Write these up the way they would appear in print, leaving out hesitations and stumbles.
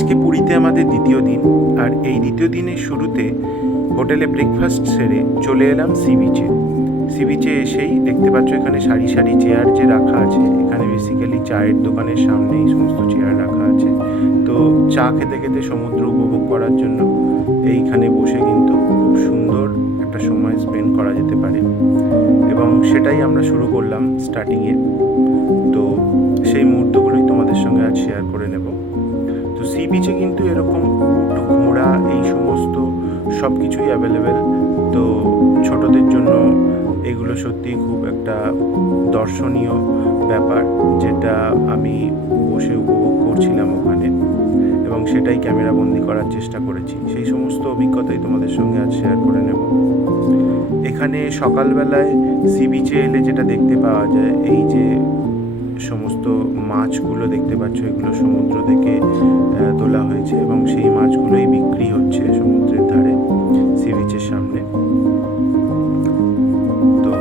আজকে পুরীতে আমাদের দ্বিতীয় দিন, আর এই দ্বিতীয় দিনের শুরুতে হোটেলে ব্রেকফাস্ট সেরে চলে এলাম সি বিচে। সি বিচে এসেই দেখতে পাচ্ছ এখানে সারি সারি চেয়ার যে রাখা আছে, এখানে বেসিক্যালি চায়ের দোকানের সামনে এই সমস্ত চেয়ার রাখা আছে। তো চা খেতে খেতে সমুদ্র উপভোগ করার জন্য এইখানে বসে কিন্তু খুব সুন্দর একটা সময় স্পেন্ড করা যেতে পারে, এবং সেটাই আমরা শুরু করলাম স্টার্টিংয়ে। তো সেই মুহূর্তগুলোই তোমাদের সঙ্গে আজ শেয়ার করে নেব। তো সি বিচে কিন্তু এরকম উট, ঘোড়া এই সমস্ত সব কিছুই অ্যাভেলেবেল। তো ছোটদের জন্য এগুলো সত্যিই খুব একটা দর্শনীয় ব্যাপার, যেটা আমি বসে উপভোগ করছিলাম ওখানে, এবং সেটাই ক্যামেরাবন্দি করার চেষ্টা করেছি। সেই সমস্ত অভিজ্ঞতাই তোমাদের সঙ্গে আজ শেয়ার করে নেব। এখানে সকালবেলায় সি বিচে এলে যেটা দেখতে পাওয়া যায়, এই যে সমস্ত মাছগুলো দেখতে পাচ্ছ, এগুলো সমুদ্র থেকে তোলা হয়েছে, এবং সেই মাছগুলোই বিক্রি হচ্ছে সমুদ্রের ধারে সি বিচের সামনে। তো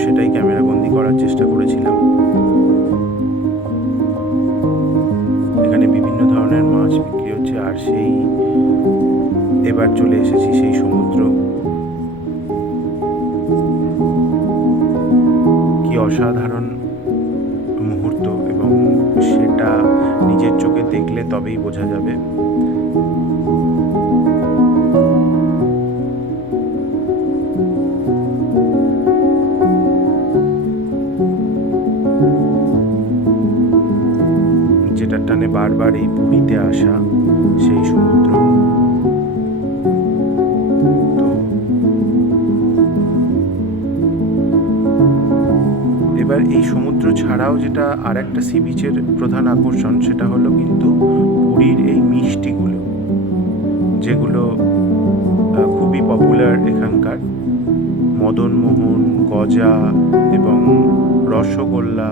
সেটাই ক্যামেরাবন্দি করার চেষ্টা করেছিলাম। এখানে বিভিন্ন ধরনের মাছ বিক্রি হচ্ছে, আর সেই এবার চলে এসেছি সেই সমুদ্র। কি অসাধারণ মুহূর্ত, এবং সেটা নিজের চোখে দেখলে তবেই বোঝা যাবে। যেটার টানে বারবার এই পুরীতে আসা সেই সমুদ্র। তো এবার এই সমুদ্র ছাড়াও যেটা আর একটা সি বিচের প্রধান আকর্ষণ, সেটা হলো কিন্তু পুরীর এই মিষ্টিগুলো, যেগুলো খুবই পপুলার এখানকার। মদনমোহন, গজা এবং রসগোল্লা,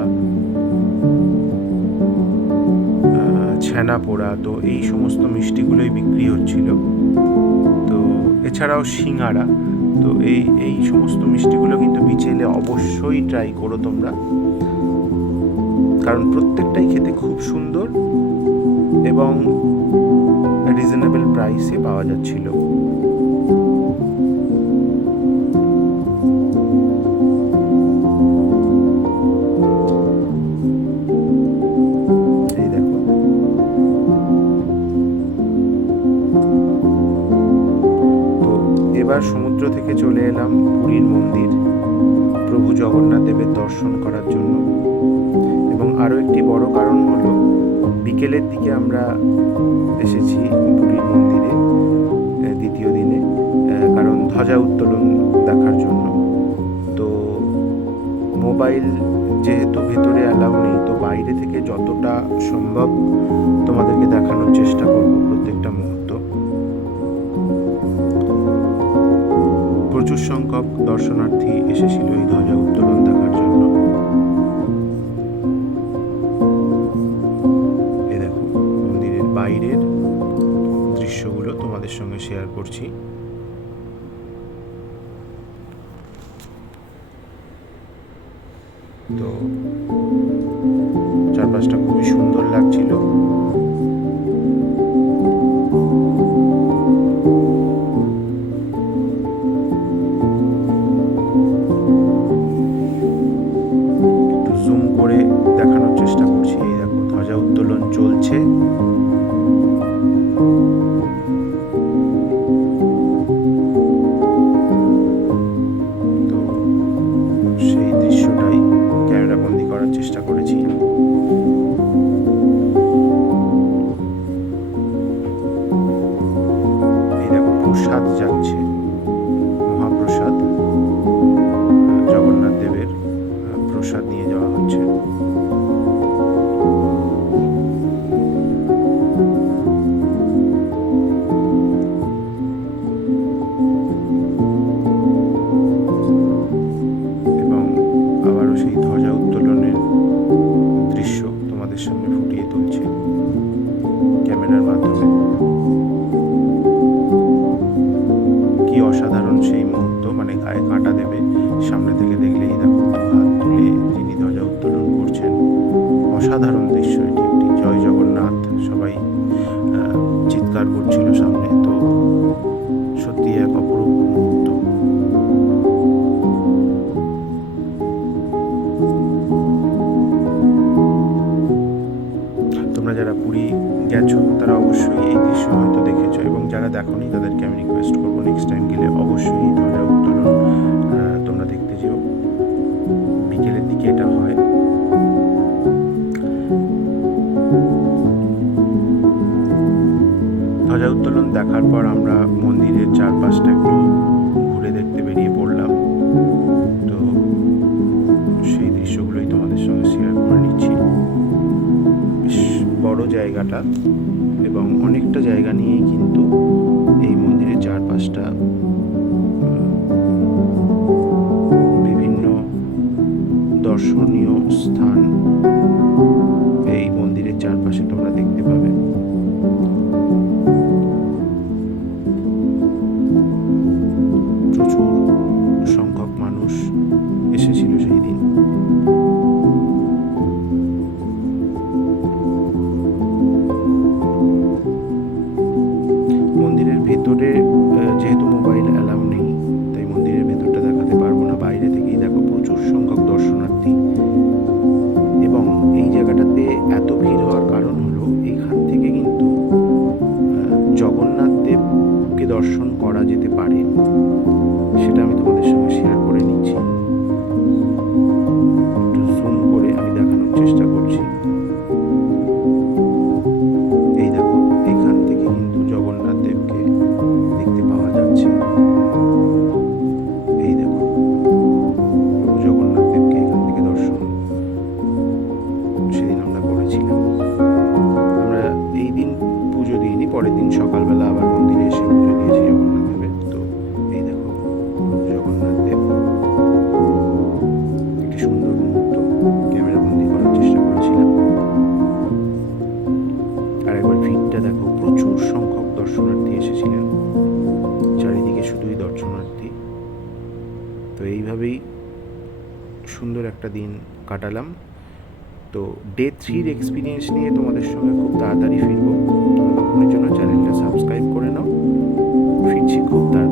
ছানা পোড়া, তো এই সমস্ত মিষ্টিগুলোই বিক্রি হচ্ছিল। তো এছাড়াও সিঙ্গারা। তো এই সমস্ত মিষ্টিগুলো কিন্তু বিচে এলে অবশ্যই ট্রাই করো তোমরা, কারণ প্রত্যেকটাই খেতে খুব সুন্দর এবং রিজনেবল প্রাইসে পাওয়া যাচ্ছিল। এই দেখো, তো এবার সমুদ্র থেকে চলে এলাম পুরীর মন্দির, প্রভু জগন্নাথ দেবের দর্শন করার জন্য। এবং আরও একটি বড় কারণ হলো, বিকেলের দিকে আমরা এসেছি পুরীর মন্দিরে দ্বিতীয় দিনে, কারণ ধ্বজা উত্তোলন দেখার জন্য। তো মোবাইল যেহেতু ভেতরে অ্যালাউ নেই, তো বাইরে থেকে যতটা সম্ভব তোমাদেরকে দেখানোর চেষ্টা করব প্রত্যেকটা মুহূর্ত। প্রচুর সংখ্যক দর্শনার্থী এসেছিল এই ধ্বজা উত্তোলন দেখার জন্য। এই দেখো, মন্দিরের বাইরের দৃশ্যগুলো তোমাদের সঙ্গে শেয়ার করছি। তো চারপাশটা খুবই সুন্দর লাগছিল। একটু জুম করে দেখানোর চেষ্টা করছি। এই দেখো, ধ্বজা উত্তোলন চলছে। তো সেই দৃশ্যটাই ক্যামেরাবন্দি করার চেষ্টা করেছি। এই দেখো, প্রসাদ যাচ্ছে, মহাপ্রসাদ, জগন্নাথ দেবের প্রসাদ নিয়ে যাওয়া হচ্ছে। এবং আবারও সেই ধ্বজা উত্তোলনের দৃশ্য তোমাদের সামনে ফুটিয়ে তুলছে ক্যামেরার মাধ্যমে। কি অসাধারণ সেই মুহূর্ত, মানে গায়ে কাঁটা দেবে সামনে থেকে দেখলেই। দেখো, হাত তুলে যিনি ধ্বজা উত্তোলন করছেন, অসাধারণ দৃশ্য এটি একটি। জয় জগন্নাথ। তারা অবশ্যই এই দৃশ্য হয়তো দেখেছো, এবং যারা দেখোনি তাদেরকে আমি রিকোয়েস্ট করবো নেক্সট টাইম গেলে অবশ্যই এই ধ্বজা উত্তোলন তোমরা দেখতে যেও। বিকেলের দিকে এটা হয়। ধ্বজা উত্তোলন দেখার পর আমরা মন্দিরের চারপাশটা একটু ঘুরে দেখতে বেরিয়ে পড়লাম। তো সেই দৃশ্যগুলোই তোমাদের সঙ্গে শেয়ার করে নিচ্ছি। বেশ বড় জায়গাটা, এবং অনেকটা জায়গা নিয়েই কিন্তু এই মন্দিরের চারপাশটা বিভিন্ন দর্শনীয় স্থান এই মন্দিরের চারপাশে তোমরা দেখতে পাবে। প্রচুর সংখ্যক মানুষ এসেছিল সেই দিন। মন্দিরের ভেতরে যেহেতু মোবাইল অ্যালাউ নেই, তাই মন্দিরের ভেতরটা দেখাতে পারবো না। বাইরে থেকেই দেখো প্রচুর সংখ্যক দর্শনার্থী, এবং এই জায়গাটাতে এত ভিড় হওয়ার কারণ হলো এইখান থেকে কিন্তু জগন্নাথ দেবকে দর্শন করা যেতে পারে। সেটা আমি তোমাদের সঙ্গে শেয়ার করে নিচ্ছি। একটু জুম করে আমি দেখানোর চেষ্টা করছি। এই দেখো, এখান থেকে কিন্তু জগন্নাথ দেবকে দেখতে পাওয়া যাচ্ছে। এই দেখো, প্রভু জগন্নাথ দেবকে এখান থেকে দর্শন সেদিন আমরা করেছিলাম। আমরা এই দিন পুজো দিইনি, পরের দিন সকালবেলা আবার মন্দিরে এসে পুজো দিয়েছি জগন্নাথ দেবের। তো এই দেখো জগন্নাথ দেব, একটি সুন্দর মুহূর্ত ক্যামেরা বন্দি করার চেষ্টা করেছিলাম। আর একবার ভিড়টা দেখো, প্রচুর সংখ্যক দর্শনার্থী এসেছিলেন, চারিদিকে শুধুই দর্শনার্থী। তো এইভাবেই সুন্দর একটা দিন কাটালাম। তো ডে 3-র এক্সপিরিয়েন্স নিয়ে তোমাদের সঙ্গে খুব তাড়াতাড়ি ফিরবো। ততক্ষণের জন্য চ্যানেলটা সাবস্ক্রাইব করে নাও। ফিরছি খুব তাড়াতাড়ি।